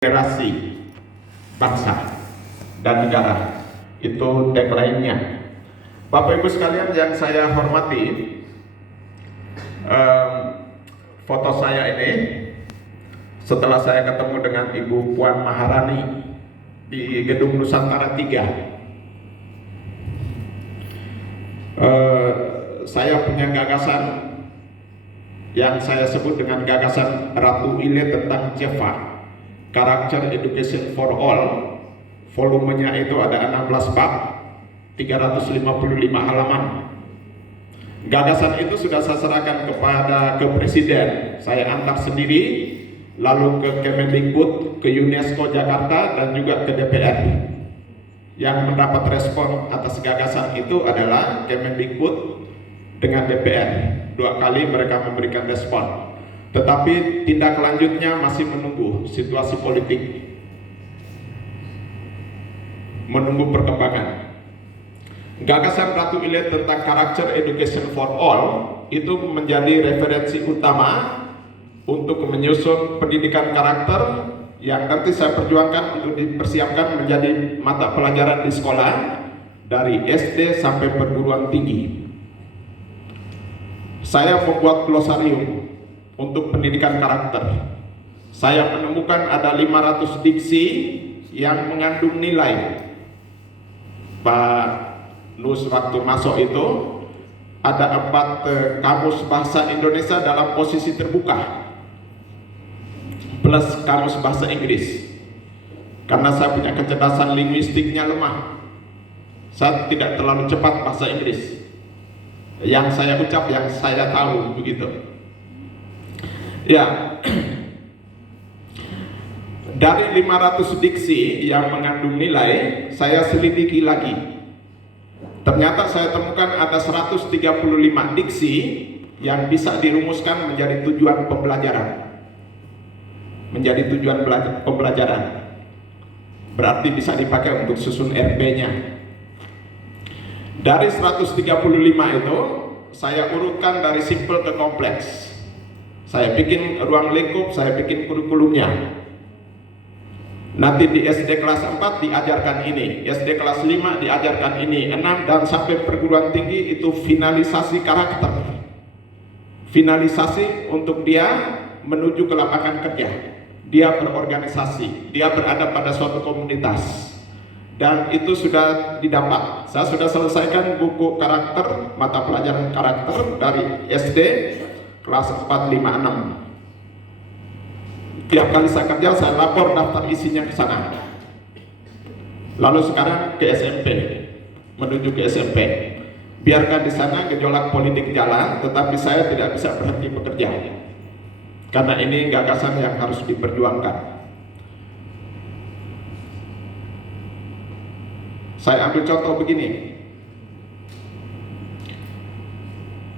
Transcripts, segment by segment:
generasi bangsa dan negara. Itu tagline-nya. Bapak Ibu sekalian yang saya hormati, foto saya ini setelah saya ketemu dengan Ibu Puan Maharani di Gedung Nusantara 3. Saya punya gagasan yang saya sebut dengan gagasan Ratu Ile tentang CEFA, Character Education for All. Volumenya itu ada 16 bab, 355 halaman. Gagasan itu sudah saya serahkan ke Presiden. Saya antar sendiri, lalu ke Kemendikbud, ke UNESCO Jakarta, dan juga ke DPR. Yang mendapat respon atas gagasan itu adalah Kemendikbud dengan DPR. 2 kali mereka memberikan respon. Tetapi tindak lanjutnya masih menunggu situasi politik, menunggu perkembangan. Gagasan Ratu Ile tentang Character Education for All itu menjadi referensi utama untuk menyusun pendidikan karakter yang nanti saya perjuangkan untuk dipersiapkan menjadi mata pelajaran di sekolah dari SD sampai perguruan tinggi. Saya membuat glosarium untuk pendidikan karakter. Saya menemukan ada 500 diksi yang mengandung nilai. Pak Nus waktu masuk itu ada 4 kamus bahasa Indonesia dalam posisi terbuka plus kamus bahasa Inggris. Karena saya punya kecerdasan linguistiknya lemah, saya tidak terlalu cepat bahasa Inggris. Yang saya ucap, yang saya tahu begitu. Ya, dari 500 diksi yang mengandung nilai, saya selidiki lagi. Ternyata saya temukan ada 135 diksi yang bisa dirumuskan menjadi tujuan pembelajaran. Menjadi tujuan pembelajaran. Berarti bisa dipakai untuk susun RP-nya. Dari 135 itu, saya urutkan dari simple ke kompleks. Saya bikin ruang lingkup, saya bikin kurikulumnya. Nanti di SD kelas 4 diajarkan ini, SD kelas 5 diajarkan ini, 6 dan sampai perguruan tinggi itu finalisasi karakter. Finalisasi untuk dia menuju ke lapangan kerja. Dia berorganisasi, dia berada pada suatu komunitas. Dan itu sudah didapat. Saya sudah selesaikan buku karakter, mata pelajaran karakter dari SD kelas 4, 5, 6. Tiap kali saya kerja, saya lapor daftar isinya ke sana. Lalu sekarang ke SMP, menuju ke SMP. Biarkan di sana gejolak politik jalan, tetapi saya tidak bisa berhenti bekerja. Karena ini gagasan yang harus diperjuangkan. Saya ambil contoh begini.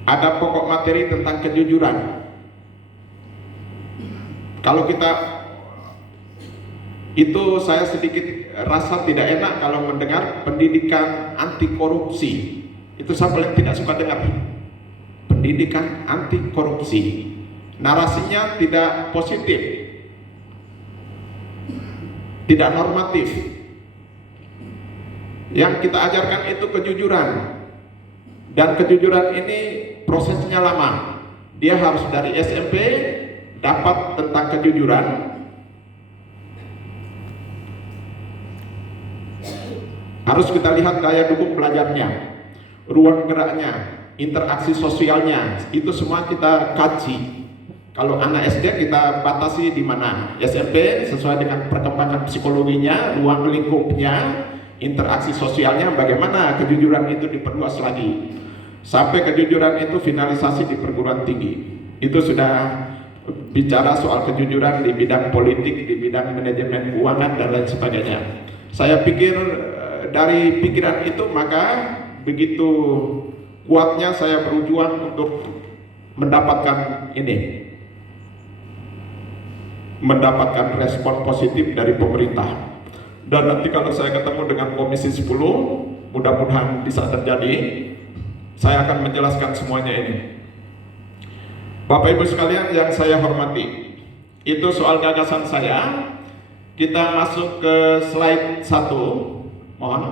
Ada pokok materi tentang kejujuran. Kalau kita itu, saya sedikit rasa tidak enak kalau mendengar pendidikan anti korupsi. Itu saya paling tidak suka dengar. Pendidikan anti korupsi. Narasinya tidak positif, tidak normatif. Yang kita ajarkan itu kejujuran. Dan kejujuran ini prosesnya lama. Dia harus dari SMP dapat tentang kejujuran. Harus kita lihat daya dukung belajarnya, ruang geraknya, interaksi sosialnya, itu semua kita kaji. Kalau anak SD kita batasi di mana, SMP sesuai dengan perkembangan psikologinya, ruang lingkupnya, interaksi sosialnya, bagaimana kejujuran itu diperluas lagi. Sampai kejujuran itu finalisasi di perguruan tinggi. Itu sudah bicara soal kejujuran di bidang politik, di bidang manajemen keuangan dan lain sebagainya. Saya pikir dari pikiran itu maka begitu kuatnya saya berjuang untuk mendapatkan ini, mendapatkan respon positif dari pemerintah. Dan nanti kalau saya ketemu dengan Komisi 10, mudah-mudahan bisa terjadi, saya akan menjelaskan semuanya ini. Bapak Ibu sekalian yang saya hormati, itu soal gagasan saya. Kita masuk ke slide 1, mohon.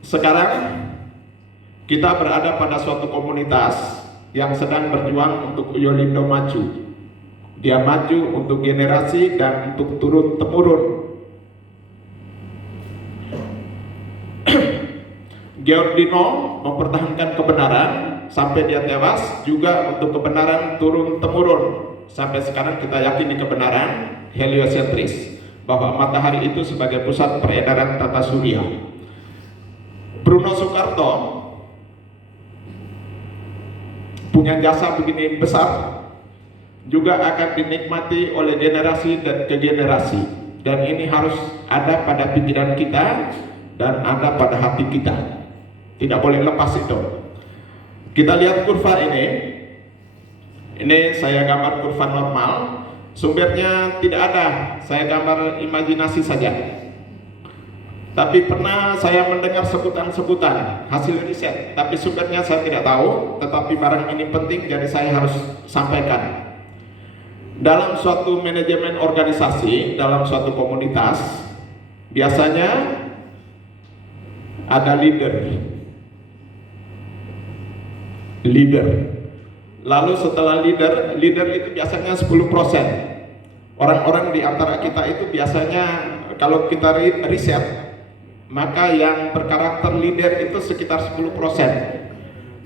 Sekarang kita berada pada suatu komunitas yang sedang berjuang untuk Yolindo maju. Dia maju untuk generasi dan untuk turun-temurun. Giordino mempertahankan kebenaran sampai dia tewas, juga untuk kebenaran turun-temurun. Sampai sekarang kita yakini kebenaran heliosentris, bahwa matahari itu sebagai pusat peredaran tata surya. Bruno Soekarto punya jasa begini besar, juga akan dinikmati oleh generasi dan ke generasi, dan ini harus ada pada pikiran kita dan ada pada hati kita. Tidak boleh lepas itu. Kita lihat kurva ini. Ini saya gambar kurva normal. Sumbernya tidak ada, saya gambar imajinasi saja. Tapi pernah saya mendengar sebutan-sebutan hasil riset, tapi sumbernya saya tidak tahu. Tetapi barang ini penting, jadi saya harus sampaikan. Dalam suatu manajemen organisasi, dalam suatu komunitas, biasanya ada leader. Lalu setelah leader itu biasanya 10%. Orang-orang di antara kita itu biasanya, kalau kita riset, maka yang berkarakter leader itu sekitar 10%.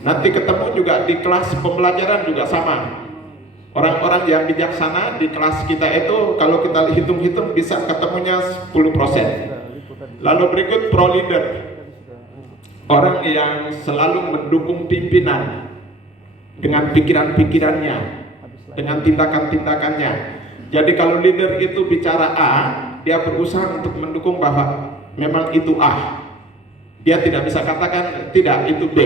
Nanti ketemu juga di kelas pembelajaran juga sama. Orang-orang yang bijaksana di kelas kita itu, kalau kita hitung-hitung bisa ketemunya 10%. Lalu berikut pro leader. Orang yang selalu mendukung pimpinan dengan pikiran-pikirannya, dengan tindakan-tindakannya. Jadi kalau leader itu bicara A, dia berusaha untuk mendukung bahwa memang itu A. Dia tidak bisa katakan tidak, itu B.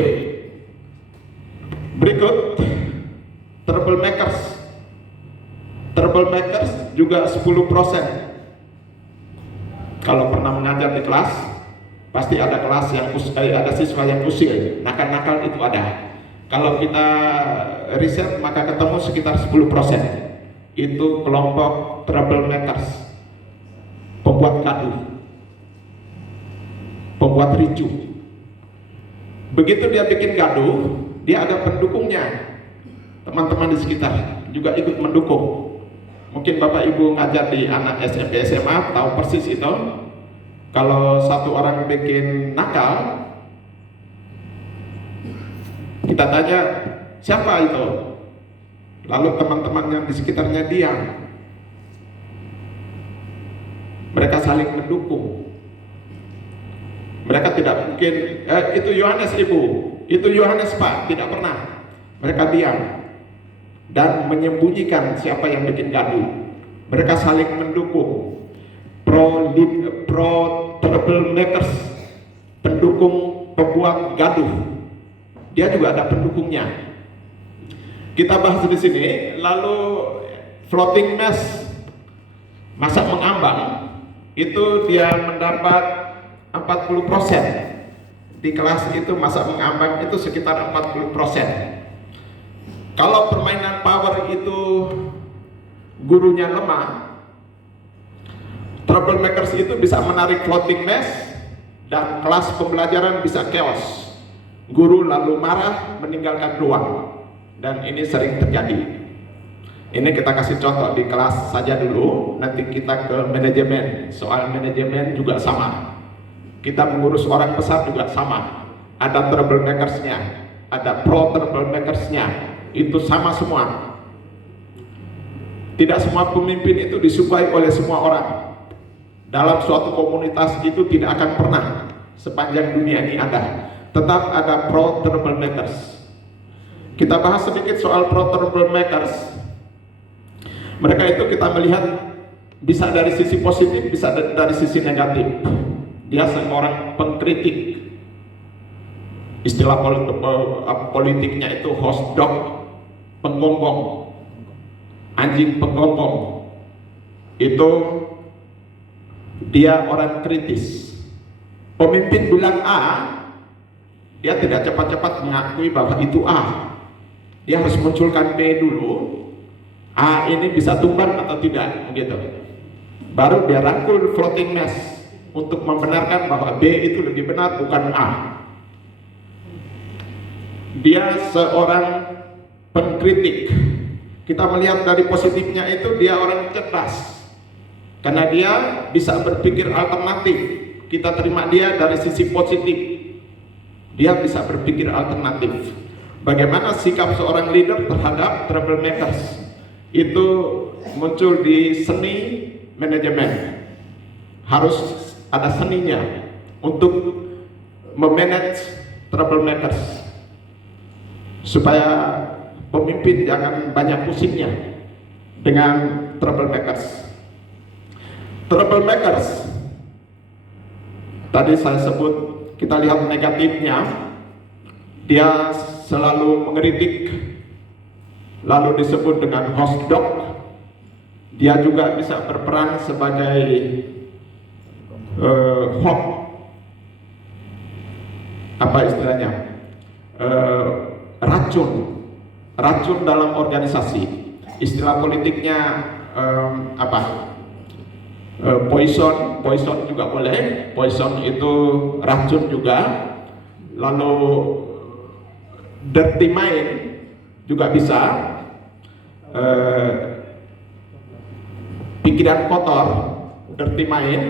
Berikut troublemakers. Troublemakers juga 10%. Kalau pernah mengajar di kelas, pasti ada kelas yang ada siswa yang usil, nakal-nakal itu ada. Kalau kita riset maka ketemu sekitar 10%. Itu kelompok troublemakers, pembuat gaduh, pembuat ricuh. Begitu dia bikin gaduh, dia ada pendukungnya. Teman-teman di sekitar juga ikut mendukung. Mungkin Bapak Ibu ngajar di anak SMP SMA tahu persis itu. Kalau satu orang bikin nakal, kita tanya siapa itu, lalu teman-teman yang di sekitarnya diam. Mereka saling mendukung. Mereka tidak mungkin itu Yohanes ibu, itu Yohanes pak, tidak pernah. Mereka diam dan menyembunyikan siapa yang bikin gaduh. Mereka saling mendukung. Pro troublemakers, pendukung pembuat gaduh, dia juga ada pendukungnya. Kita bahas di sini. Lalu floating mass, masak mengambang, itu dia mendapat 40%. Di kelas itu masak mengambang itu sekitar 40%. Kalau permainan power itu gurunya lemah, troublemakers itu bisa menarik floating mass dan kelas pembelajaran bisa chaos. Guru lalu marah, meninggalkan ruang, dan ini sering terjadi. Ini kita kasih contoh di kelas saja dulu, nanti kita ke manajemen. Soal manajemen juga sama. Kita mengurus orang besar juga sama. Ada troublemakersnya, ada pro troublemakersnya, itu sama semua. Tidak semua pemimpin itu disukai oleh semua orang. Dalam suatu komunitas itu tidak akan pernah sepanjang dunia ini ada. Tetap ada pro troublemakers. Kita bahas sedikit soal pro troublemakers. Mereka itu kita melihat bisa dari sisi positif, bisa dari sisi negatif. Dia seorang pengkritik. Istilah politiknya itu host dog, penggonggong, anjing penggonggong. Itu dia orang kritis. Pemimpin bilang A, dia tidak cepat-cepat mengakui bahwa itu A. Dia harus munculkan B dulu, A ini bisa tumbang atau tidak, begitu. Baru dia rangkul floating mass untuk membenarkan bahwa B itu lebih benar, bukan A. Dia seorang pengkritik. Kita melihat dari positifnya itu, dia orang cerdas karena dia bisa berpikir alternatif. Kita terima dia dari sisi positif, dia bisa berpikir alternatif. Bagaimana sikap seorang leader terhadap troublemakers itu muncul di seni manajemen. Harus ada seninya untuk memanage troublemakers, supaya pemimpin jangan banyak pusingnya dengan troublemakers. Troublemakers tadi saya sebut, kita lihat negatifnya, dia selalu mengkritik, lalu disebut dengan host dog. Dia juga bisa berperan sebagai apa istilahnya, racun dalam organisasi. Istilah politiknya poison juga boleh. Poison itu racun juga. Lalu dirty mind juga bisa, pikiran kotor, dirty mind.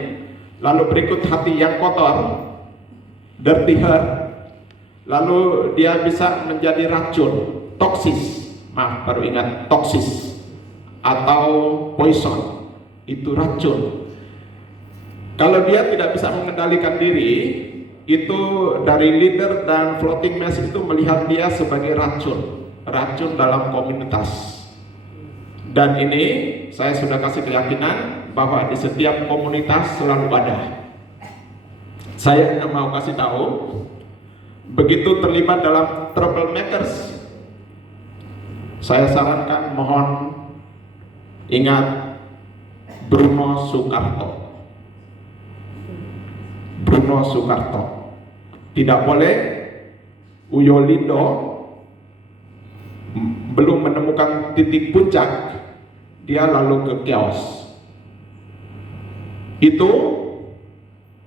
Lalu berikut hati yang kotor, dirty heart. Lalu dia bisa menjadi racun, toksis. Baru ingat, toksis atau poison, itu racun. Kalau dia tidak bisa mengendalikan diri, itu dari leader dan floating mass itu melihat dia sebagai racun dalam komunitas. Dan ini saya sudah kasih keyakinan bahwa di setiap komunitas selalu ada. Saya hanya mau kasih tahu, begitu terlibat dalam troublemakers, saya sarankan, mohon ingat Bruno Soekarto. Tidak boleh Uyolindo belum menemukan titik puncak, dia lalu ke chaos. Itu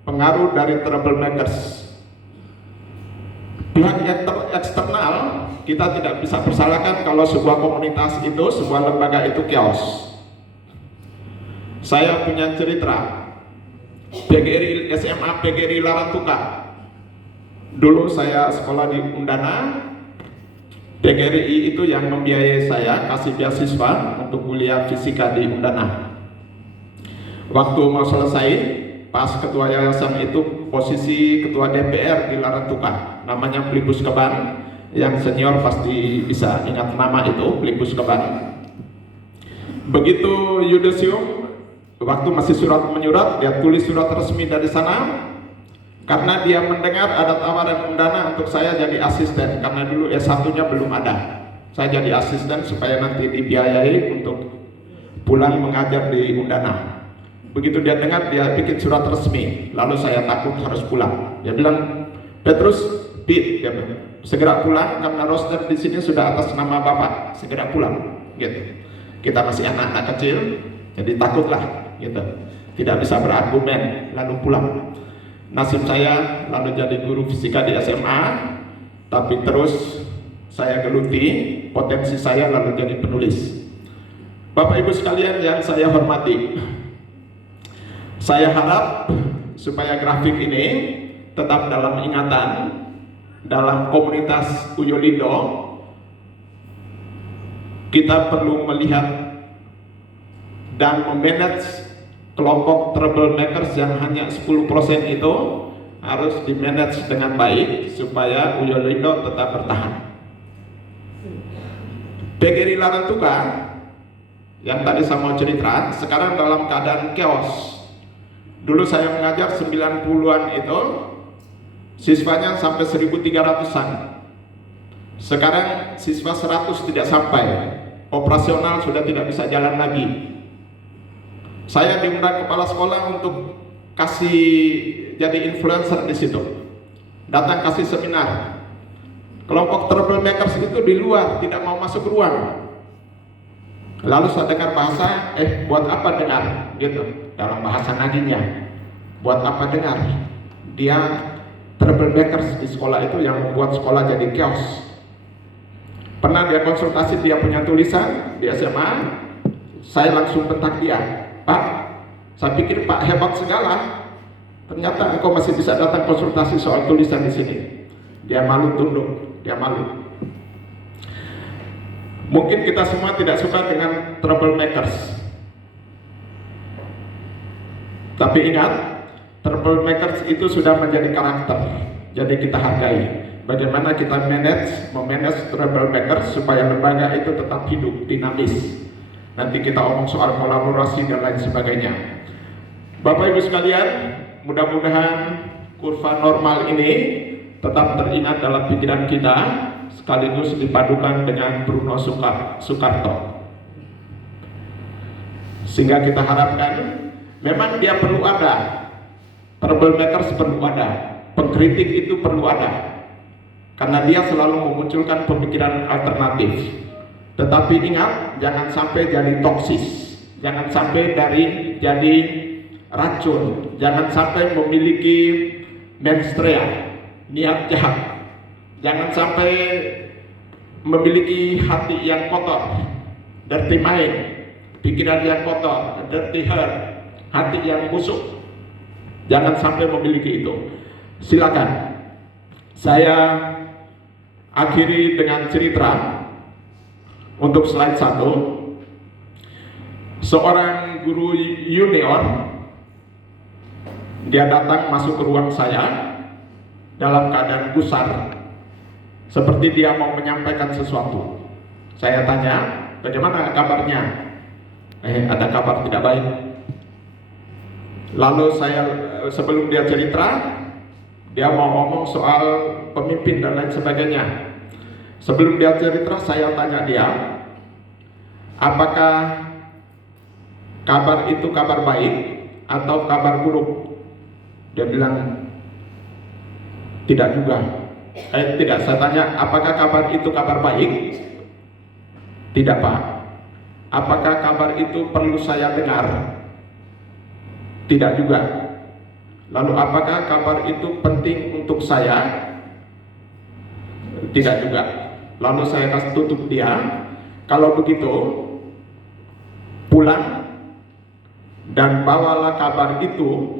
pengaruh dari troublemakers. Pihak eksternal kita tidak bisa persalahkan kalau sebuah komunitas itu, sebuah lembaga itu chaos. Saya punya cerita. PGRI SMA PGRI Larantuka. Dulu saya sekolah di Undana. PGRI itu yang membiayai saya, kasih beasiswa untuk kuliah fisika di Undana. Waktu mau selesai, pas ketua yayasan itu posisi ketua DPR di Larantuka, namanya Plibus Keban. Yang senior pasti bisa ingat nama itu, Plibus Keban. Begitu yudisium, waktu masih surat menyurat, dia tulis surat resmi dari sana. Karena dia mendengar ada tawaran Undana untuk saya jadi asisten, karena dulu S1-nya belum ada. Saya jadi asisten supaya nanti dibiayai untuk pulang mengajar di Undana. Begitu dia dengar, dia bikin surat resmi. Lalu saya takut harus pulang. Dia bilang, Petrus, dia bilang, segera pulang karena roster di sini sudah atas nama Bapak. Segera pulang, gitu. Kita masih anak-anak kecil, jadi takutlah, gitu. Tidak bisa berargumen, lalu pulang. Nasib saya lalu jadi guru fisika di SMA, tapi terus saya geluti potensi saya lalu jadi penulis. Bapak Ibu sekalian yang saya hormati, saya harap supaya grafik ini tetap dalam ingatan dalam komunitas Uyolindo. Kita perlu melihat dan memanage kelompok troublemakers yang hanya 10% itu harus dimanage dengan baik supaya Uyolindo tetap bertahan. PGRI Larantuka yang tadi saya mau cerita, sekarang dalam keadaan chaos. Dulu saya mengajar 90-an itu, siswanya sampai 1.300-an. Sekarang siswa 100 tidak sampai, operasional sudah tidak bisa jalan lagi. Saya diundang kepala sekolah untuk kasih jadi influencer di situ. Datang kasih seminar. Kelompok troublemakers itu di luar, tidak mau masuk ruang. Lalu saya dengar bahasa, buat apa dengar? Gitu, dalam bahasa Nadinya. Buat apa dengar? Dia troublemakers di sekolah itu yang membuat sekolah jadi chaos. Pernah dia konsultasi, dia punya tulisan di SMA, saya langsung bentak dia, Pak, saya pikir Pak hebat segala, ternyata engkau masih bisa datang konsultasi soal tulisan di sini. Dia malu tunduk, dia malu. Mungkin kita semua tidak suka dengan troublemakers, tapi ingat, troublemakers itu sudah menjadi karakter, jadi kita hargai. Bagaimana kita memanage troublemakers supaya lembaga itu tetap hidup, dinamis. Nanti kita omong soal kolaborasi dan lain sebagainya. Bapak Ibu sekalian, mudah-mudahan kurva normal ini tetap teringat dalam pikiran kita, sekaligus dipadukan dengan Bruno Soekarto. Sehingga kita harapkan, memang dia perlu ada, troublemakers perlu ada, pengkritik itu perlu ada, karena dia selalu memunculkan pemikiran alternatif. Tetapi ingat, jangan sampai jadi toksis, jangan sampai jadi racun, jangan sampai memiliki menstrea, niat jahat, jangan sampai memiliki hati yang kotor, dirty mind, pikiran yang kotor, dirty heart, hati yang busuk. Jangan sampai memiliki itu. Silakan. Saya akhiri dengan cerita untuk slide 1. Seorang guru junior, dia datang masuk ke ruang saya dalam keadaan gusar, seperti dia mau menyampaikan sesuatu. Saya tanya, bagaimana kabarnya? Ada kabar tidak baik. Lalu saya, sebelum dia cerita, dia mau ngomong soal pemimpin dan lain sebagainya. Sebelum dia cerita, saya tanya dia, apakah kabar itu kabar baik atau kabar buruk? Dia bilang, tidak juga. Tidak, saya tanya, apakah kabar itu kabar baik? Tidak, Pak. Apakah kabar itu perlu saya dengar? Tidak juga. Lalu apakah kabar itu penting untuk saya? Tidak juga. Lalu saya kasih tutup dia, kalau begitu pulang dan bawalah kabar itu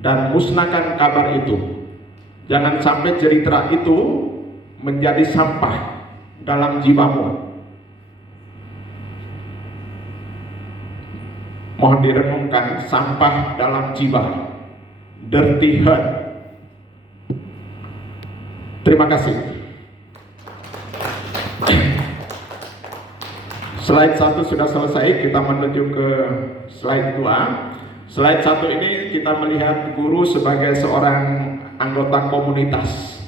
dan musnahkan kabar itu. Jangan sampai cerita itu menjadi sampah dalam jiwamu. Mohon direnungkan, sampah dalam jiwa, dirty heart. Terima kasih. Slide 1 sudah selesai, kita menuju ke slide 2. Slide 1 ini kita melihat guru sebagai seorang anggota komunitas.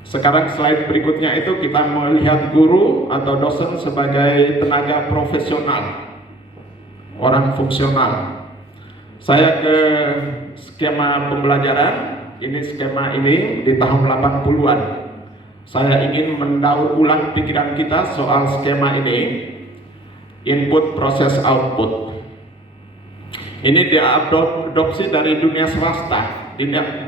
Sekarang slide berikutnya itu kita melihat guru atau dosen sebagai tenaga profesional, orang fungsional. Saya ke skema pembelajaran, ini skema ini di tahun 80-an. Saya ingin mendaur ulang pikiran kita soal skema ini, input, proses, output. Ini diadopsi dari dunia swasta,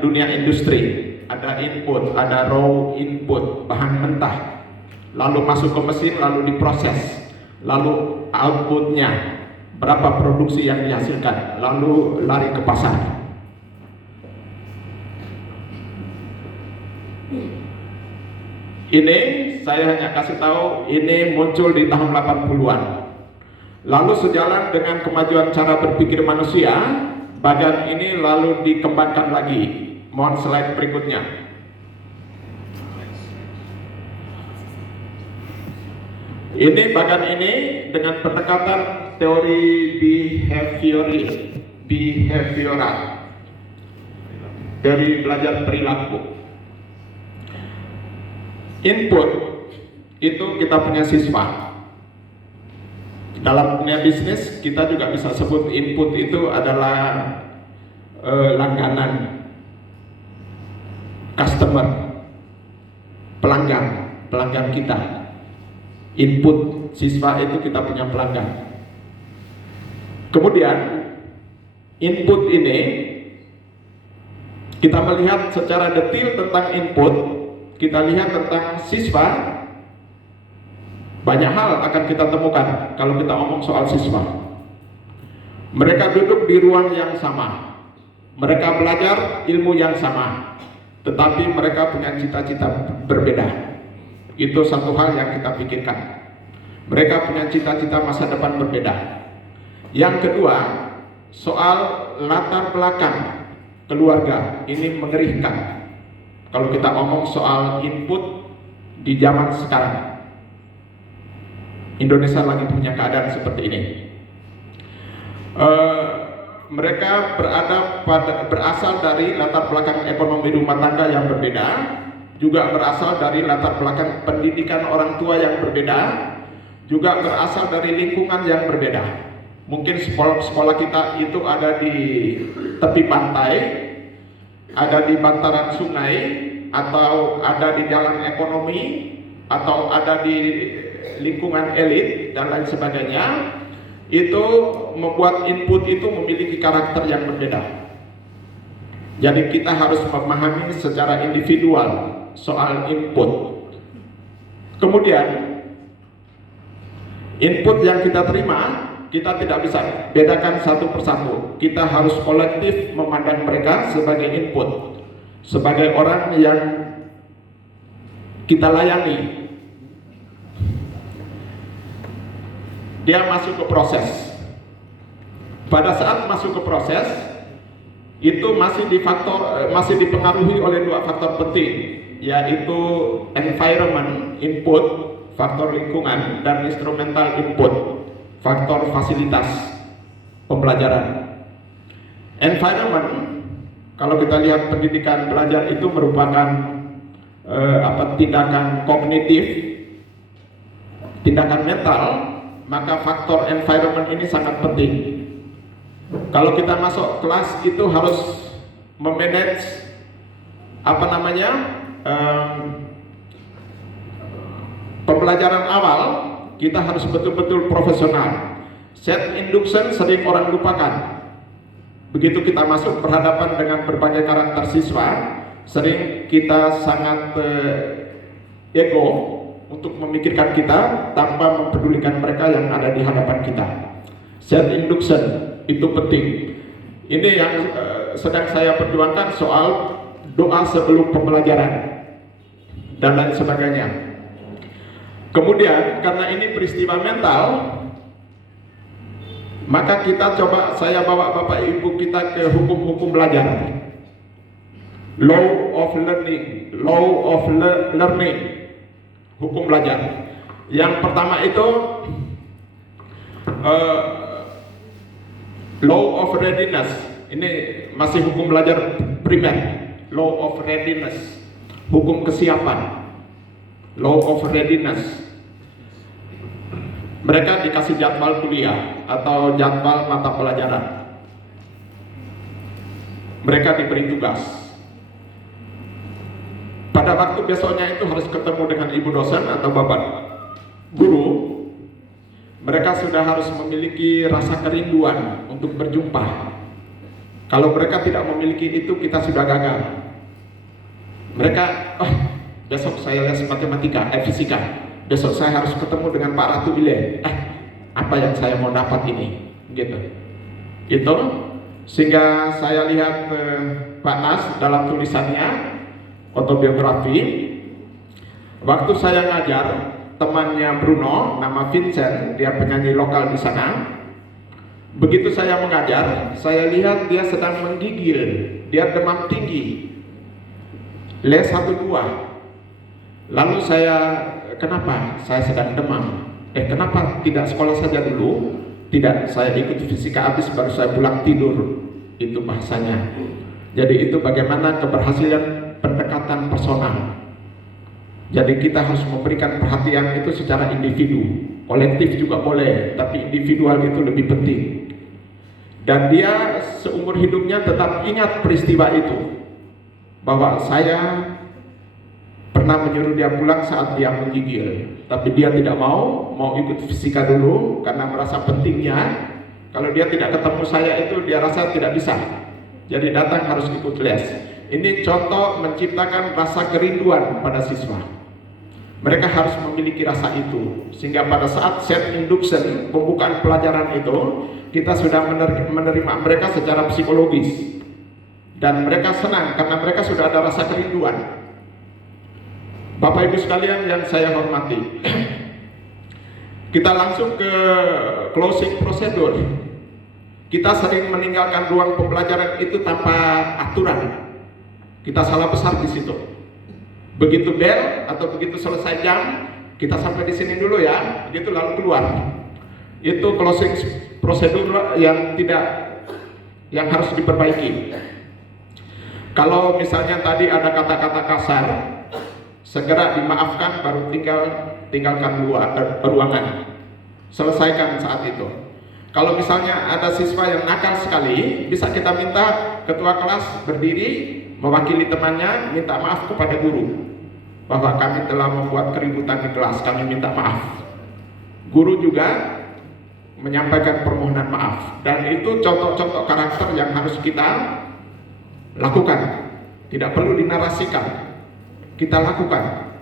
dunia industri. Ada input, ada raw input, bahan mentah, lalu masuk ke mesin, lalu diproses, lalu outputnya, berapa produksi yang dihasilkan, lalu lari ke pasar. Ini saya hanya kasih tahu, ini muncul di tahun 80-an. Lalu sejalan dengan kemajuan cara berpikir manusia, bagian ini lalu dikembangkan lagi. Mohon slide berikutnya. Ini bagian ini dengan pendekatan teori behavioral, dari belajar perilaku. Input itu kita punya siswa. Dalam dunia bisnis kita juga bisa sebut input itu adalah langganan, customer, pelanggan kita. Input siswa itu kita punya pelanggan. Kemudian input ini kita melihat secara detail tentang input, kita lihat tentang siswa. Banyak hal akan kita temukan kalau kita ngomong soal siswa. Mereka duduk di ruang yang sama, mereka belajar ilmu yang sama, tetapi mereka punya cita-cita berbeda. Itu satu hal yang kita pikirkan. Mereka punya cita-cita masa depan berbeda. Yang kedua, soal latar belakang keluarga. Ini mengerikan kalau kita ngomong soal input di zaman sekarang. Indonesia lagi punya keadaan seperti ini. Mereka berasal dari latar belakang ekonomi rumah tangga yang berbeda, juga berasal dari latar belakang pendidikan orang tua yang berbeda, juga berasal dari lingkungan yang berbeda. Mungkin sekolah kita itu ada di tepi pantai, ada di bantaran sungai, atau ada di jalan ekonomi, atau ada di lingkungan elit dan lain sebagainya. Itu membuat input itu memiliki karakter yang berbeda. Jadi kita harus memahami secara individual soal input. Kemudian input yang kita terima, kita tidak bisa bedakan satu persatu. Kita harus kolektif memandang mereka sebagai input, sebagai orang yang kita layani. Dia masuk ke proses. Pada saat masuk ke proses, itu masih dipengaruhi oleh dua faktor penting, yaitu environment input, faktor lingkungan, dan instrumental input, faktor fasilitas pembelajaran. Environment, kalau kita lihat pendidikan belajar itu merupakan tindakan kognitif, tindakan mental, maka faktor environment ini sangat penting. Kalau kita masuk kelas itu harus memanage pembelajaran awal. Kita harus betul-betul profesional. Set induction sering orang lupakan. Begitu kita masuk berhadapan dengan berbagai karakter siswa, sering kita sangat ego untuk memikirkan kita tanpa mempedulikan mereka yang ada di hadapan kita. Set induction itu penting. Ini yang sedang saya perjuangkan soal doa sebelum pembelajaran dan lain sebagainya. Kemudian karena ini peristiwa mental, maka kita coba saya bawa Bapak Ibu kita ke hukum-hukum belajar. Law of learning, hukum belajar. Yang pertama itu law of readiness. Ini masih hukum belajar primer. Law of readiness, hukum kesiapan. Law of readiness. Mereka dikasih jadwal kuliah atau jadwal mata pelajaran. Mereka diberi tugas. Pada waktu besoknya itu harus ketemu dengan ibu dosen atau bapak guru. Mereka sudah harus memiliki rasa kerinduan untuk berjumpa. Kalau mereka tidak memiliki itu, kita sudah gagal. Mereka, besok saya les matematika, fisika. Besok saya harus ketemu dengan Pak Ratu Ile. Apa yang saya mau dapat ini? Gitu. Itu sehingga saya lihat Pak Nas dalam tulisannya autobiografi. Waktu saya ngajar, temannya Bruno, nama Vincent, dia penyanyi lokal di sana. Begitu saya mengajar, saya lihat dia sedang menggigil, dia demam tinggi, les 1-2. Lalu saya, kenapa? Saya sedang demam. Kenapa tidak sekolah saja dulu? Tidak, saya ikut fisika habis baru saya pulang tidur. Itu bahasanya. Jadi itu bagaimana keberhasilan pendekatan personal. Jadi kita harus memberikan perhatian itu secara individu. Kolektif juga boleh, tapi individual itu lebih penting. Dan dia seumur hidupnya tetap ingat peristiwa itu, bahwa saya pernah menyuruh dia pulang saat dia menggigil, tapi dia tidak mau ikut fisika dulu karena merasa pentingnya. Kalau dia tidak ketemu saya itu dia rasa tidak bisa, jadi datang harus ikut les. Ini contoh menciptakan rasa kerinduan pada siswa. Mereka harus memiliki rasa itu, sehingga pada saat set induction, pembukaan pelajaran itu, kita sudah menerima mereka secara psikologis, dan mereka senang karena mereka sudah ada rasa kerinduan. Bapak Ibu sekalian yang saya hormati, kita langsung ke closing procedure. Kita sering meninggalkan ruang pembelajaran itu tanpa aturan. Kita salah besar di situ. Begitu bel atau begitu selesai jam, kita sampai di sini dulu ya, begitu lalu keluar. Itu closing prosedur yang harus diperbaiki. Kalau misalnya tadi ada kata-kata kasar, segera dimaafkan, baru tinggalkan ruangan. Selesaikan saat itu. Kalau misalnya ada siswa yang nakal sekali, bisa kita minta ketua kelas berdiri mewakili temannya, minta maaf kepada guru bahwa kami telah membuat keributan di kelas, kami minta maaf. Guru juga menyampaikan permohonan maaf, dan itu contoh-contoh karakter yang harus kita lakukan. Tidak perlu dinarasikan, kita lakukan.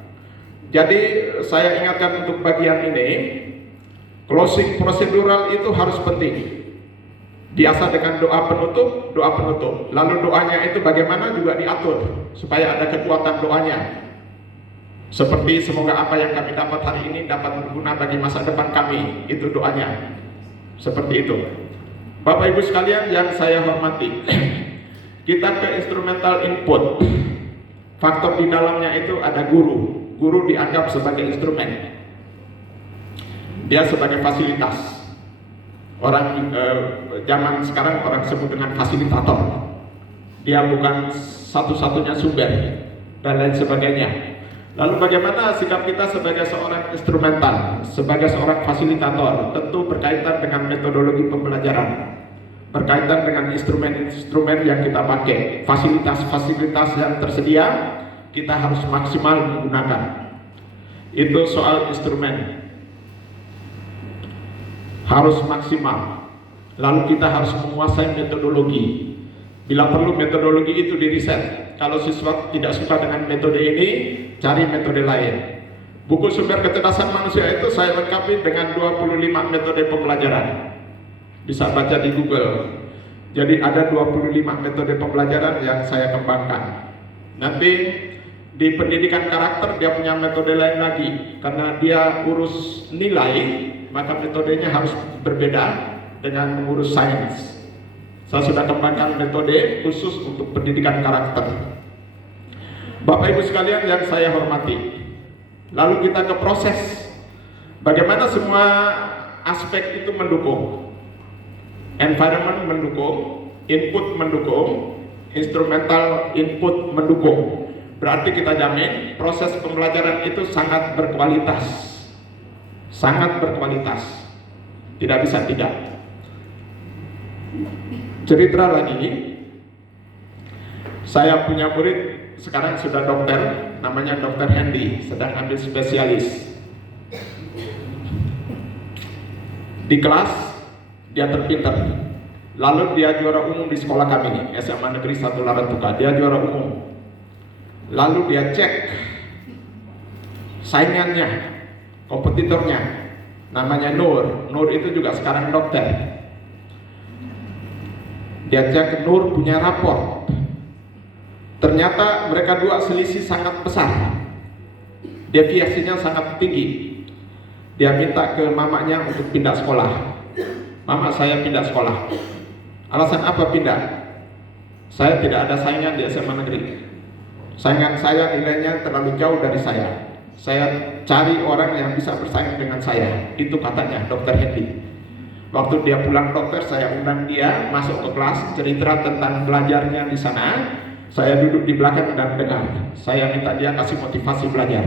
Jadi saya ingatkan untuk bagian ini, closing prosedural itu harus penting. Biasa dengan doa penutup. Lalu doanya itu bagaimana juga diatur supaya ada kekuatan doanya. Seperti semoga apa yang kami dapat hari ini dapat berguna bagi masa depan kami, itu doanya. Seperti itu. Bapak Ibu sekalian yang saya hormati, kita ke instrumental input. Faktor di dalamnya itu ada guru. Guru dianggap sebagai instrumen. Dia sebagai fasilitas. Orang zaman sekarang orang sebut dengan fasilitator. Dia bukan satu-satunya sumber dan lain sebagainya. Lalu bagaimana sikap kita sebagai seorang instrumental, sebagai seorang fasilitator? Tentu berkaitan dengan metodologi pembelajaran, berkaitan dengan instrumen-instrumen yang kita pakai, fasilitas-fasilitas yang tersedia, kita harus maksimal menggunakan. Itu soal instrumen, harus maksimal. Lalu kita harus menguasai metodologi. Bila perlu metodologi itu diriset. Kalau siswa tidak suka dengan metode ini, cari metode lain. Buku sumber kecerdasan manusia itu saya lengkapi dengan 25 metode pembelajaran. Bisa baca di Google. Jadi ada 25 metode pembelajaran yang saya kembangkan. Nanti di pendidikan karakter dia punya metode lain lagi. Karena dia urus nilai, maka metodenya harus berbeda dengan mengurus sains. Saya sudah kembangkan metode khusus untuk pendidikan karakter. Bapak Ibu sekalian yang saya hormati, lalu kita ke proses. Bagaimana semua aspek itu mendukung. Environment mendukung, input mendukung, instrumental input mendukung. Berarti kita jamin proses pembelajaran itu sangat berkualitas. Sangat berkualitas. Tidak bisa tidak. Cerita lagi, saya punya murid sekarang sudah dokter, namanya Dokter Hendy, sedang ambil spesialis. Di kelas dia terpintar, lalu dia juara umum di sekolah kami, SMA Negeri 1 Larantuka, dia juara umum. Lalu dia cek saingannya, kompetitornya, namanya Nur. Nur itu juga sekarang dokter. Dia cek Nur punya raport. Ternyata mereka dua selisih sangat besar. Deviasinya sangat tinggi. Dia minta ke mamanya untuk pindah sekolah. Mama, saya pindah sekolah. Alasan apa pindah? Saya tidak ada saingan di SMA negeri. Saingan saya nilainya terlalu jauh dari saya. Saya cari orang yang bisa bersaing dengan saya. Itu katanya Dokter Hendy. Waktu dia pulang dokter, saya undang dia masuk ke kelas, cerita tentang belajarnya di sana. Saya duduk di belakang dan dengar. Saya minta dia kasih motivasi belajar.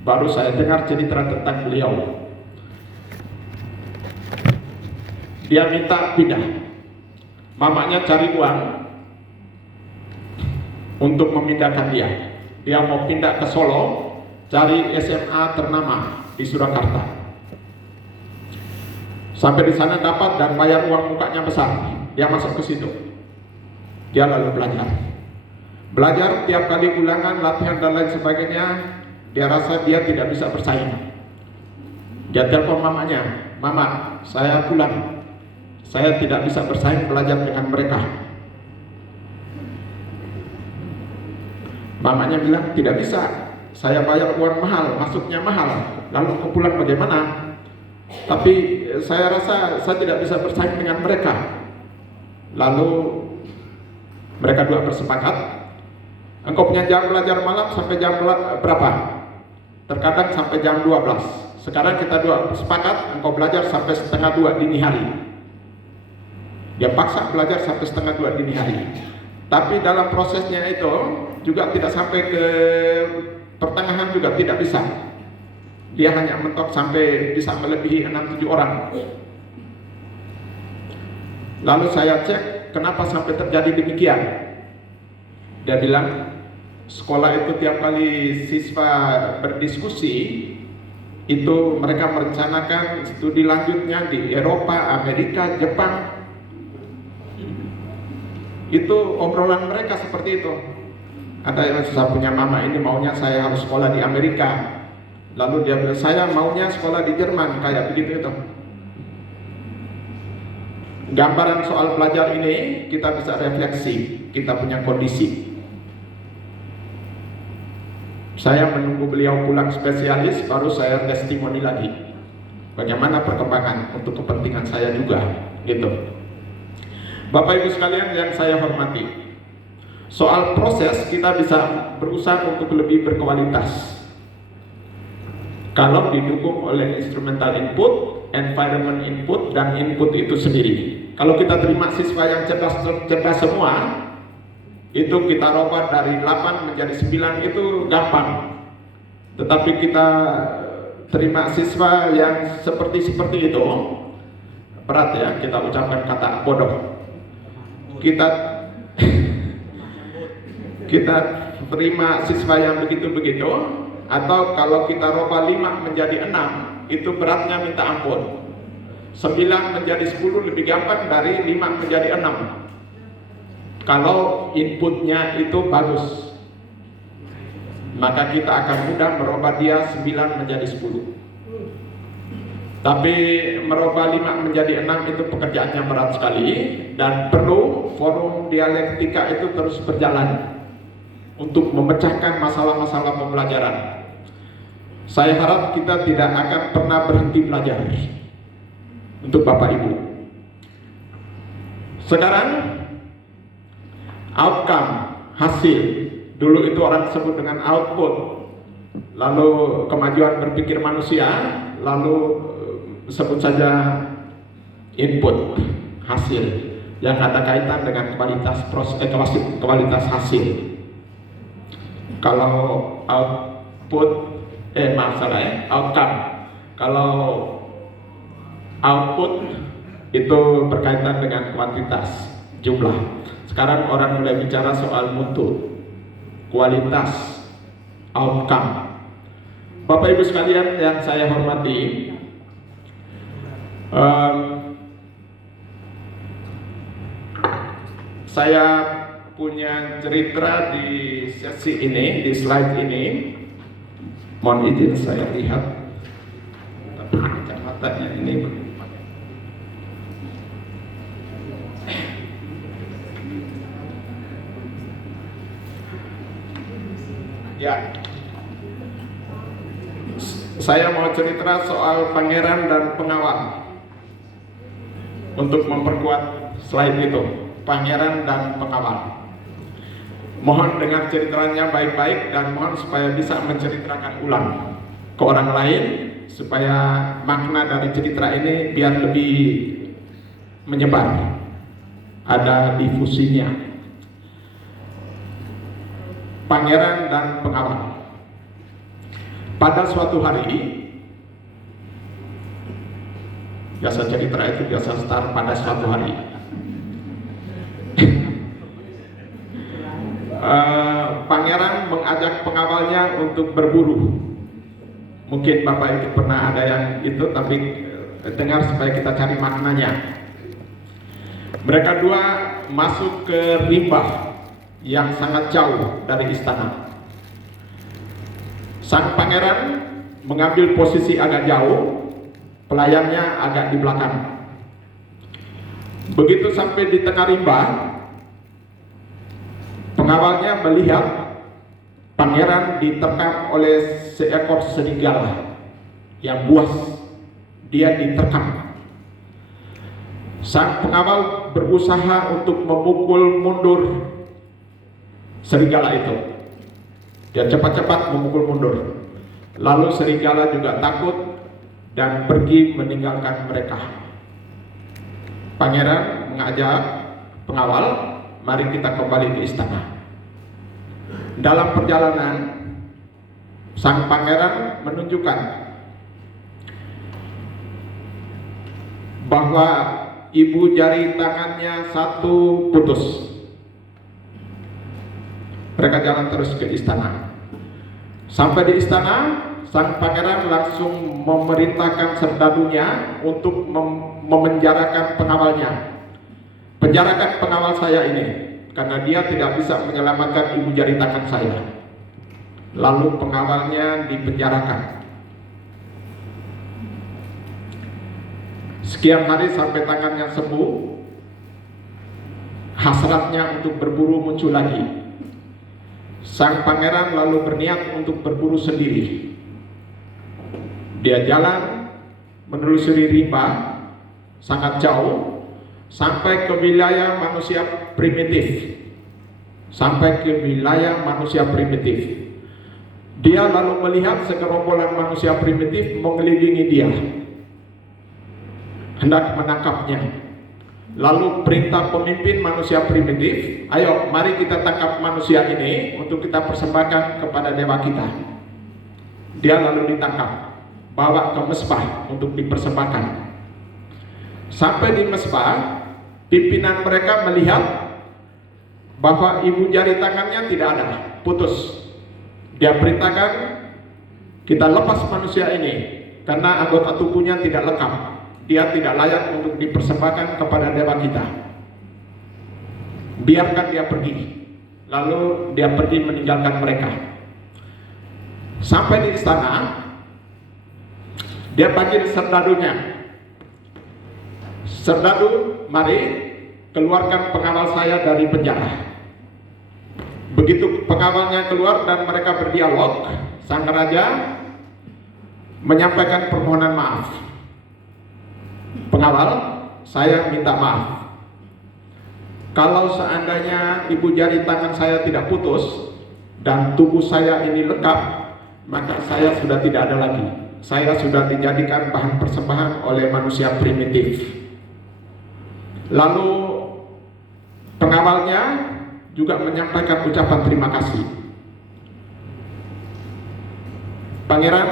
Baru saya dengar cerita tentang beliau. Dia minta pindah. Mamanya cari uang untuk memindahkan dia. dia mau pindah ke Solo, cari SMA ternama di Surakarta. Sampai di sana dapat dan bayar uang mukanya besar, dia masuk ke situ. Dia lalu belajar tiap kali ulangan, latihan dan lain sebagainya. Dia rasa dia tidak bisa bersaing. Dia telepon mamanya, "Mama, saya pulang. Saya tidak bisa bersaing belajar dengan mereka." Mamanya bilang, "Tidak bisa. Saya bayar uang mahal, masuknya mahal. Lalu kau pulang bagaimana? Tapi saya rasa saya tidak bisa bersaing dengan mereka." Lalu mereka dua bersepakat, "Engkau punya jam belajar malam sampai jam berapa?" "Terkadang sampai jam 12. Sekarang kita dua sepakat, engkau belajar sampai setengah 2 dini hari." Dia paksa belajar sampai setengah 2 dini hari. Tapi dalam prosesnya itu juga tidak sampai ke pertengahan, juga tidak bisa. Dia hanya mentok sampai bisa melebihi 6-7 orang. Lalu saya cek, kenapa sampai terjadi demikian? Dia bilang, sekolah itu tiap kali siswa berdiskusi, itu mereka merencanakan studi lanjutnya di Eropa, Amerika, Jepang. Itu obrolan mereka seperti itu. Ada yang susah punya mama ini maunya saya harus sekolah di Amerika. Lalu dia bilang, "Saya maunya sekolah di Jerman," kayak begitu itu. Gambaran soal belajar ini kita bisa refleksi, kita punya kondisi. Saya menunggu beliau pulang spesialis, baru saya testimoni lagi bagaimana perkembangan untuk kepentingan saya juga, gitu. Bapak Ibu sekalian yang saya hormati, soal proses kita bisa berusaha untuk lebih berkualitas kalau didukung oleh instrumental input, environment input, dan input itu sendiri. Kalau kita terima siswa yang cerdas semua, itu kita robah dari 8 menjadi 9 itu gampang. Tetapi kita terima siswa yang seperti itu berat ya, kita ucapkan kata bodoh. Kita terima siswa yang begitu-begitu, atau kalau kita robah 5 menjadi 6, itu beratnya minta ampun. 9 menjadi 10 lebih gampang dari 5 menjadi 6. Kalau inputnya itu bagus, maka kita akan mudah merubah dia 9 menjadi 10. Tapi merubah 5 menjadi 6 itu pekerjaannya berat sekali, dan perlu forum dialektika itu terus berjalan untuk memecahkan masalah-masalah pembelajaran. Saya harap kita tidak akan pernah berhenti belajar untuk Bapak Ibu. Sekarang outcome, hasil. Dulu itu orang sebut dengan output, lalu kemajuan berpikir manusia, lalu sebut saja input, hasil, yang ada kaitan dengan kualitas hasil. Kalau outcome. Kalau output itu berkaitan dengan kuantitas, jumlah. Sekarang orang mulai bicara soal mutu, kualitas, outcome. Bapak Ibu sekalian yang saya hormati, saya punya cerita di sesi ini, di slide ini. Mohon izin saya lihat, tapi kacamatanya ini ya. Saya mau cerita soal pangeran dan pengawal. Untuk memperkuat slide itu, pangeran dan pengawal. Mohon dengar ceritanya baik-baik dan mohon supaya bisa menceritakan ulang ke orang lain, supaya makna dari cerita ini biar lebih menyebar, ada difusinya. Pangeran dan pengawal. Pada suatu hari, biasa cerita itu biasa start pada suatu hari. Pangeran mengajak mengajak pengawalnya untuk berburu. Mungkin Bapak itu pernah ada yang itu, tapi dengar supaya kita cari maknanya. Mereka dua masuk ke rimba yang sangat jauh dari istana. Sang pangeran mengambil posisi agak jauh, pelayannya agak di belakang. Begitu sampai di tengah rimba, pengawalnya melihat pangeran diterkam oleh seekor serigala yang buas. Dia diterkam. Sang pengawal berusaha untuk memukul mundur serigala itu. Dia cepat-cepat memukul mundur. Lalu serigala juga takut dan pergi meninggalkan mereka. Pangeran mengajak pengawal, mari kita kembali ke istana. Dalam perjalanan, sang pangeran menunjukkan bahwa ibu jari tangannya satu putus. Mereka jalan terus ke istana. Sampai di istana, sang pangeran langsung memerintahkan serdadunya untuk memenjarakan pengawalnya. Penjarakan pengawal saya ini, karena dia tidak bisa menyelamatkan ibu jari tangan saya. Lalu pengawalnya dipenjarakan. Sekian hari sampai tangannya sembuh, hasratnya untuk berburu muncul lagi. Sang pangeran lalu berniat untuk berburu sendiri. Dia jalan menelusuri rimba sangat jauh sampai ke wilayah manusia primitif. Dia lalu melihat segerombolan manusia primitif mengelilingi dia, hendak menangkapnya. Lalu perintah pemimpin manusia primitif, ayo mari kita tangkap manusia ini untuk kita persembahkan kepada dewa kita. Dia lalu ditangkap, bawa ke mesbah untuk dipersembahkan. Sampai di mesbah, pimpinan mereka melihat bahwa ibu jari tangannya tidak ada, putus. Dia perintahkan, kita lepas manusia ini karena anggota tubuhnya tidak lengkap. Dia tidak layak untuk dipersembahkan kepada dewa kita. Biarkan dia pergi. Lalu dia pergi meninggalkan mereka. Sampai di istana, dia panggil serdadunya. Serdadu, mari keluarkan pengawal saya dari penjara. Begitu pengawalnya keluar dan mereka berdialog, sang raja menyampaikan permohonan maaf. Pengawal, saya minta maaf. Kalau seandainya ibu jari tangan saya tidak putus dan tubuh saya ini lengkap, maka saya sudah tidak ada lagi. Saya sudah dijadikan bahan persembahan oleh manusia primitif. Lalu pengawalnya juga menyampaikan ucapan terima kasih. Pangeran,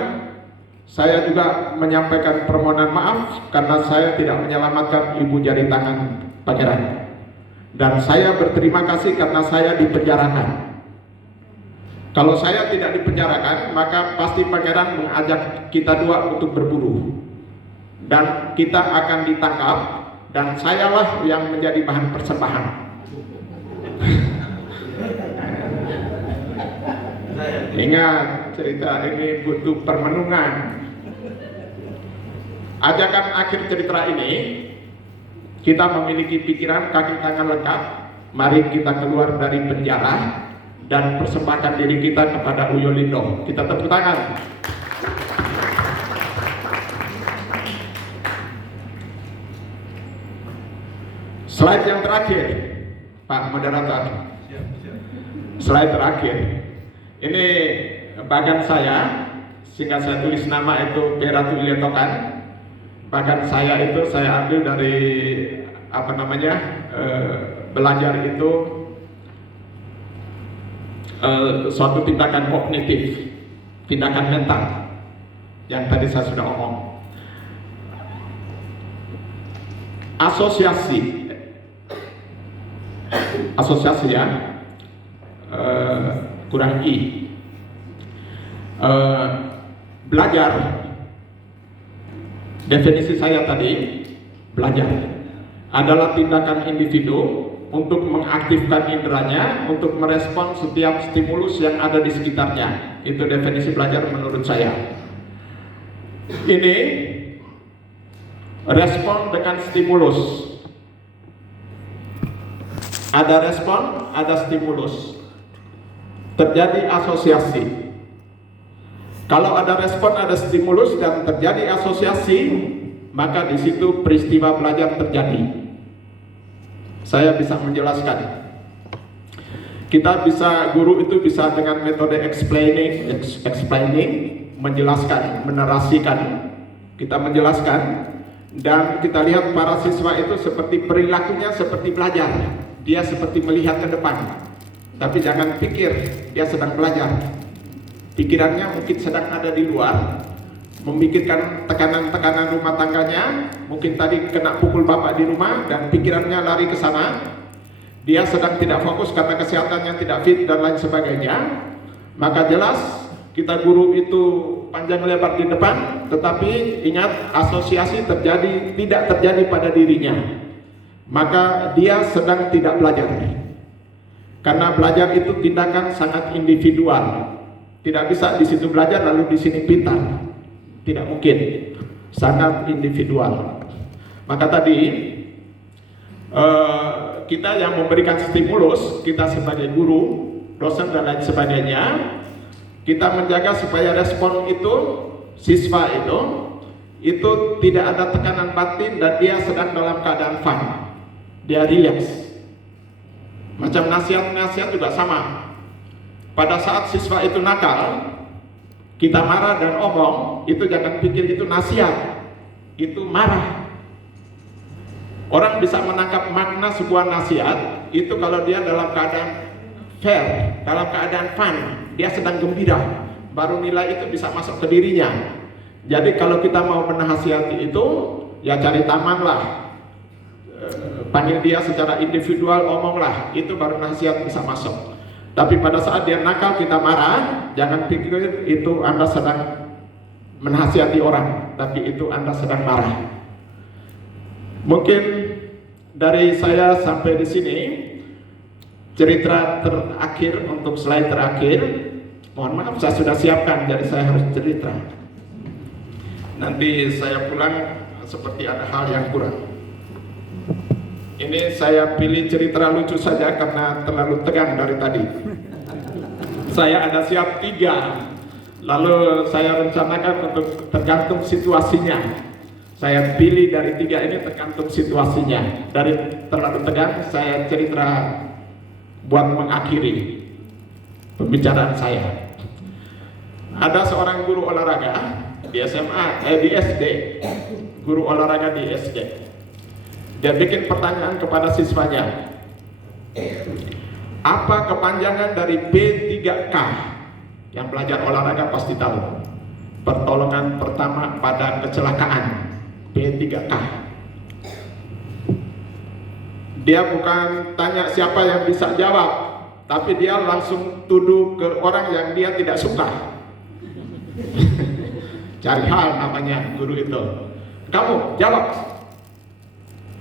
saya juga menyampaikan permohonan maaf karena saya tidak menyelamatkan ibu jari tangan pangeran. Dan saya berterima kasih karena saya dipenjarakan. Kalau saya tidak dipenjarakan, maka pasti pangeran mengajak kita dua untuk berburu. Dan kita akan ditangkap, dan sayalah yang menjadi bahan persembahan. Ingat, cerita ini butuh permenungan. Ajakan akhir cerita ini, kita memiliki pikiran kaki tangan lengkap. Mari kita keluar dari penjara dan persembahkan diri kita kepada Uyo Lindo. Kita tepuk tangan. Slide yang terakhir, Pak Moderator. Slide terakhir. Ini bagan saya, sehingga saya tulis nama itu Peratu Iletokan. Bahkan saya itu saya ambil dari belajar itu suatu tindakan kognitif, tindakan mental yang tadi saya sudah omong. Asosiasi ya, kurang I, Eh, Belajar, definisi saya tadi, belajar adalah tindakan individu untuk mengaktifkan inderanya untuk merespon setiap stimulus yang ada di sekitarnya. Itu definisi belajar menurut saya. Ini respon dengan stimulus. Ada respon, ada stimulus. Terjadi asosiasi. Kalau ada respon, ada stimulus dan terjadi asosiasi, maka di situ peristiwa belajar terjadi. Saya bisa menjelaskan. Kita bisa, guru itu bisa dengan metode explaining, menjelaskan, menerasikan. Kita menjelaskan dan kita lihat para siswa itu seperti perilakunya seperti belajar. Dia seperti melihat ke depan. Tapi jangan pikir dia sedang belajar. Pikirannya mungkin sedang ada di luar, memikirkan tekanan-tekanan rumah tangganya, mungkin tadi kena pukul bapak di rumah dan pikirannya lari ke sana. Dia sedang tidak fokus karena kesehatannya tidak fit dan lain sebagainya. Maka jelas kita guru itu panjang lebar di depan, tetapi ingat asosiasi tidak terjadi pada dirinya. Maka dia sedang tidak belajar. Karena belajar itu tindakan sangat individual. Tidak bisa di situ belajar lalu di sini pintar. Tidak mungkin. Sangat individual. Maka tadi kita yang memberikan stimulus, kita sebagai guru, dosen dan lain sebagainya, kita menjaga supaya respon itu, siswa itu tidak ada tekanan batin dan dia sedang dalam keadaan fun. Dia relax. Macam nasihat-nasihat juga sama. Pada saat siswa itu nakal, kita marah dan omong, itu jangan pikir itu nasihat, itu marah. Orang bisa menangkap makna sebuah nasihat, itu kalau dia dalam keadaan fair, dalam keadaan fun, dia sedang gembira, baru nilai itu bisa masuk ke dirinya. Jadi kalau kita mau menasihati itu, ya cari taman lah, panggil dia secara individual, omonglah, itu baru nasihat bisa masuk. Tapi pada saat dia nakal kita marah, jangan pikir itu Anda sedang menasihati orang, tapi itu Anda sedang marah. Mungkin dari saya sampai di sini, cerita terakhir untuk slide terakhir. Mohon maaf saya sudah siapkan, jadi saya harus cerita. Nanti saya pulang seperti ada hal yang kurang. Ini saya pilih cerita lucu saja karena terlalu tegang dari tadi. Saya ada siap 3, lalu saya rencanakan untuk tergantung situasinya. Saya pilih dari 3 ini tergantung situasinya. Dari terlalu tegang, saya cerita buat mengakhiri pembicaraan saya. Ada seorang guru olahraga di di SD, guru olahraga di SD. Dia bikin pertanyaan kepada siswanya, apa kepanjangan dari P3K? Yang belajar olahraga pasti tahu. Pertolongan pertama pada kecelakaan, P3K. Dia bukan tanya siapa yang bisa jawab, tapi dia langsung tuduh ke orang yang dia tidak suka. Cari hal namanya guru itu. Kamu jawab.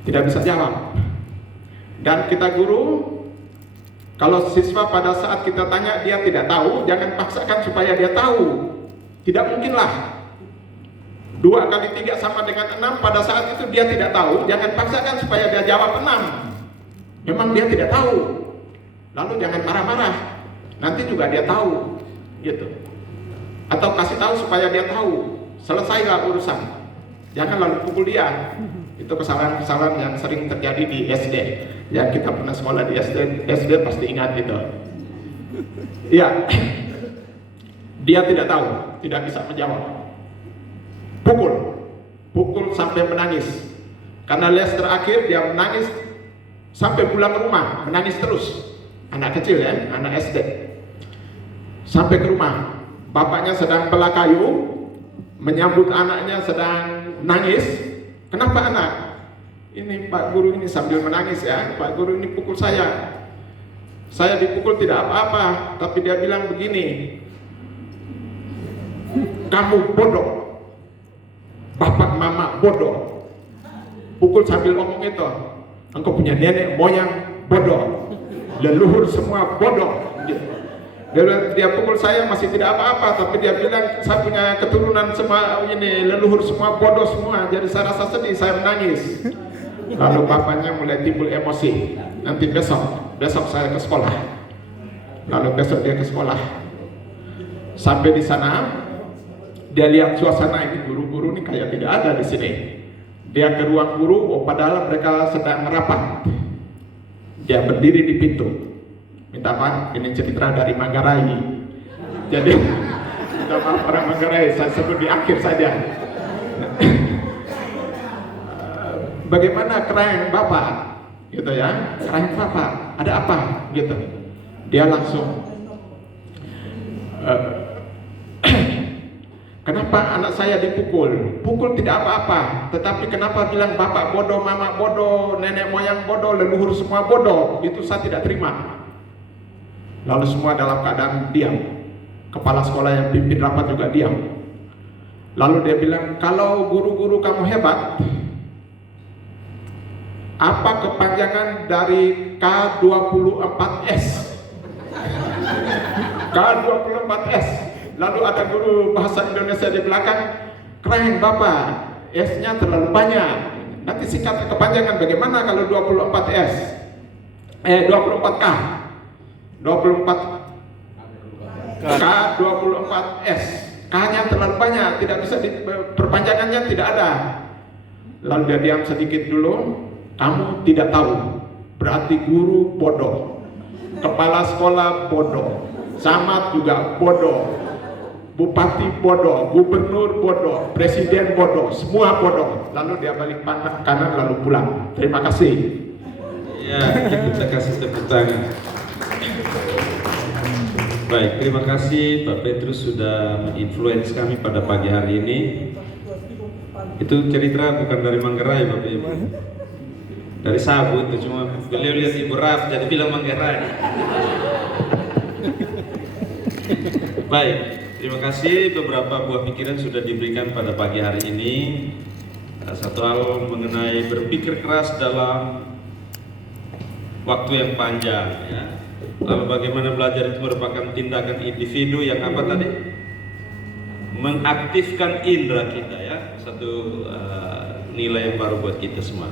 Tidak bisa jawab. Dan kita guru, kalau siswa pada saat kita tanya dia tidak tahu, jangan paksakan supaya dia tahu. Tidak mungkinlah 2 kali 3 sama dengan 6, pada saat itu dia tidak tahu, jangan paksakan supaya dia jawab 6. Memang dia tidak tahu. Lalu jangan marah-marah, nanti juga dia tahu gitu. Atau kasih tahu supaya dia tahu, selesailah urusan. Jangan lalu pukul dia. Itu kesalahan-kesalahan yang sering terjadi di SD. Ya, kita pernah sekolah di SD pasti ingat itu. Ya, dia tidak tahu, tidak bisa menjawab. Pukul sampai menangis. Karena les terakhir dia menangis sampai pulang rumah, menangis terus. Anak kecil ya, anak SD. Sampai ke rumah, bapaknya sedang belah kayu, menyambut anaknya sedang nangis. Kenapa anak? Ini Pak Guru ini sambil menangis ya, Pak Guru ini pukul saya. Saya dipukul tidak apa-apa, tapi dia bilang begini, kamu bodoh, bapak mama bodoh. Pukul sambil ngomong itu, engkau punya nenek moyang bodoh, leluhur semua bodoh. Dia pukul saya masih tidak apa-apa, tapi dia bilang saya punya keturunan semua ini, leluhur semua bodoh semua. Jadi saya rasa sedih, saya menangis. Lalu bapaknya mulai timbul emosi. Nanti besok saya ke sekolah. Lalu besok dia ke sekolah. Sampai di sana, dia lihat suasana ini, guru-guru ini kayak tidak ada di sini. Dia ke ruang guru, padahal mereka sedang merapat. Dia berdiri di pintu. Minta maaf, ini cerita dari Manggarai. Jadi, minta maaf orang Manggarai, saya sebut di akhir saja. Bagaimana keren Bapak? Gitu ya, keren Bapak, ada apa? Gitu. Dia langsung, kenapa anak saya dipukul? Pukul tidak apa-apa, tetapi kenapa bilang Bapak bodoh, Mama bodoh, nenek moyang bodoh, leluhur semua bodoh? Itu saya tidak terima. Lalu semua dalam keadaan diam. Kepala sekolah yang pimpin rapat juga diam. Lalu dia bilang, kalau guru-guru kamu hebat, apa kepanjangan dari K24S? K24S. Lalu ada guru bahasa Indonesia di belakang, keren Bapak, S-nya terlalu banyak. Nanti singkat kepanjangan bagaimana kalau 24S? 24K. 24 K24S, K-nya terlalu banyak, tidak bisa perpanjangannya tidak ada. Lalu dia diam sedikit dulu. Kamu tidak tahu, berarti guru bodoh, kepala sekolah bodoh, camat juga bodoh, bupati bodoh, gubernur bodoh, presiden bodoh, semua bodoh. Lalu dia balik kanan lalu pulang. Terima kasih. Ya, kita kasih tepuk tangan. Baik, terima kasih Pak Petrus sudah menginfluence kami pada pagi hari ini. Itu cerita bukan dari Manggarai Bapak Ibu, dari Sabu itu, cuma beliau lihat Ibu Raf jadi bilang Manggarai. Baik, terima kasih. Beberapa buah pikiran sudah diberikan pada pagi hari ini. Satu hal mengenai berpikir keras dalam waktu yang panjang, ya. Lalu bagaimana belajar itu merupakan tindakan individu yang apa tadi? Mengaktifkan indera kita, ya. Satu nilai yang baru buat kita semua.